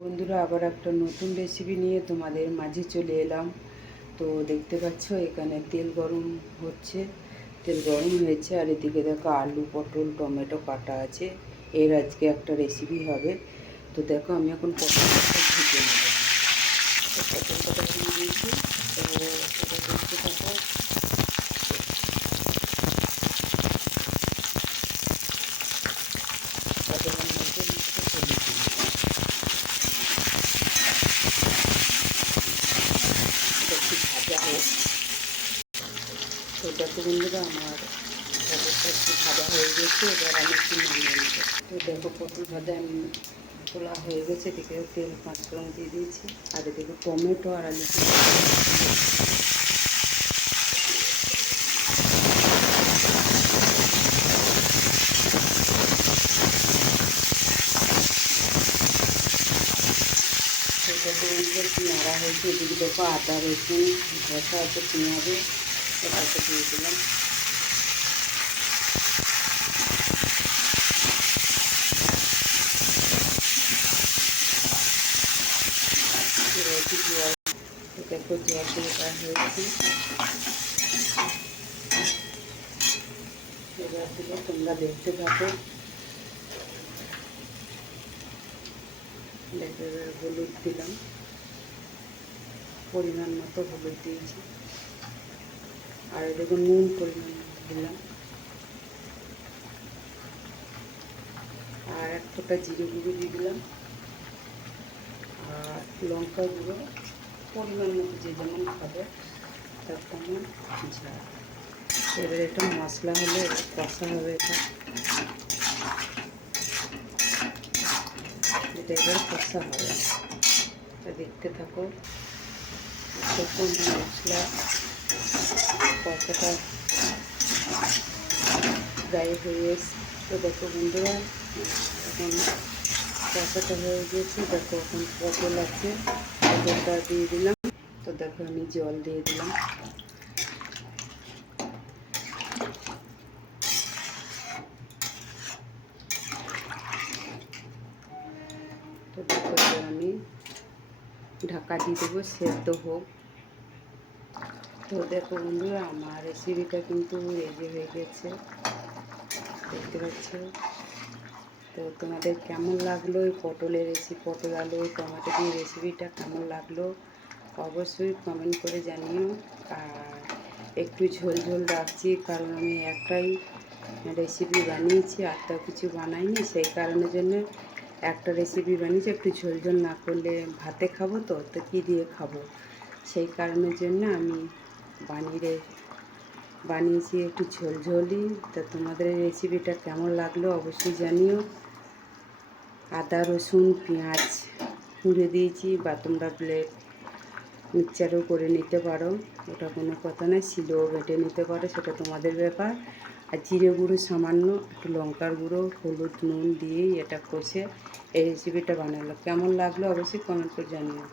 বন্ধুরা, আবার একটা নতুন রেসিপি নিয়ে তোমাদের মাঝে চলে এলাম। তো দেখতে পাচ্ছ এখানে তেল গরম হচ্ছে, তেল গরম হয়েছে, আর এদিকে দেখো আলু, পটল, টমেটো কাটা আছে। এর আজকে একটা রেসিপি হবে। তো দেখো আমি এখন পটলটা ভেজে নেব। পটলটা দিয়ে দিয়েছি। তো সেটা দেখতে থাকো। পটলের মধ্যে মিশতে হলুদ দিই। এটা একটু ভাজা হোক। তো দেখো বন্ধুরা, আমার পটলটা একটু ভাজা হয়ে গেছে। এবার আমি একটু নামিয়ে নেব। তো দেখো পটল ভাজা আমি তোলা হয়ে গেছে। এদিকে তেল 5 ফোড়ন দিয়ে দিয়েছি, আর এদিকে টমেটো আর আলু সেটাকে নাড়া হয়েছে। এদিকে দেখো আদা রসুন ঘষা আছে, পেঁয়াজে সেটাকে দিয়ে দিলাম। জল দেখো জল দিয়ে হয়েছে। এবার দিলে তোমরা দেখতে থাকো। দেখো এবার হলুদ দিলাম, পরিমাণ মতো হলুদ দিয়েছি, আর দেখো নুন পরিমাণ দিলাম, আর এক ফোঁটা জিরে গুঁড়ো দিয়ে দিলাম, আর লঙ্কা গুঁড়ো পরিমাণ মতো যে যেমন খাবে তার তেমন ঝাল। এবার এটা মশলা হলে কষা হবে। এটা এবার কষা হবে, এটা দেখতে থাকো। যখন মশলা কষাটা ড্রাই হয়ে এসে, তো দেখো বন্ধুরা এখন কষাটা হয়ে গেছে। দেখো এখন পটল আছে, পটলটা দিয়ে দিলাম। তো দেখো আমি জল দিয়ে দিলাম। তো দেখো আমি ঢাকা দিয়ে দেবো, সেদ্ধ হোক। তো দেখো বন্ধুরা, আমার রেসিপিটা কিন্তু রেডি হয়ে গেছে, দেখতে পাচ্ছ। তো তোমাদের কেমন লাগলো এই পটলের রেসিপি, পটল আলু টমেটো দিয়ে রেসিপিটা কেমন লাগলো অবশ্যই কমেন্ট করে জানিও। আর একটু ঝোল ঝোল রাখছি, কারণ আমি একটাই রেসিপি বানিয়েছি, আর তো কিছু বানাইনি। সেই কারণের জন্য একটা রেসিপি বানিয়েছি। একটু ঝোল ঝোল না করলে ভাতে খাবো, তো কী দিয়ে খাবো, সেই কারণের জন্য আমি বানিয়েছি একটু ঝোলঝোলই। তো তোমাদের এই রেসিপিটা কেমন লাগলো অবশ্যই জানিও। আদা রসুন পেঁয়াজ কুড়ে দিয়েছি, বা তোমরা ব্লেড মিক্সচারও করে নিতে পারো, ওটা কোনো কথা নয়। শিলেও বেটে নিতে পারো, সেটা তোমাদের ব্যাপার। আর জিরে গুঁড়ো সামান্য, একটু লঙ্কার গুঁড়ো, হলুদ নুন দিয়েই এটা কষে এই রেসিপিটা বানালো। কেমন লাগলো অবশ্যই কমেন্ট করে জানিও।